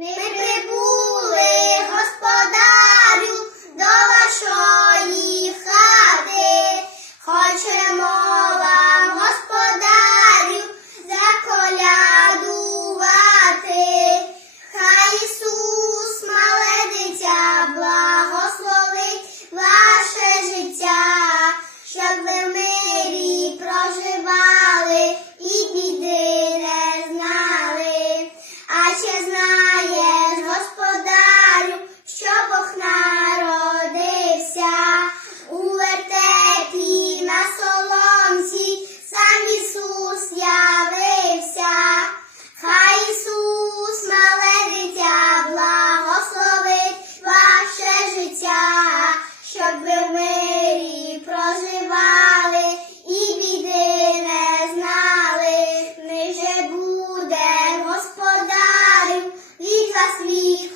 Me pergunto. Trust me.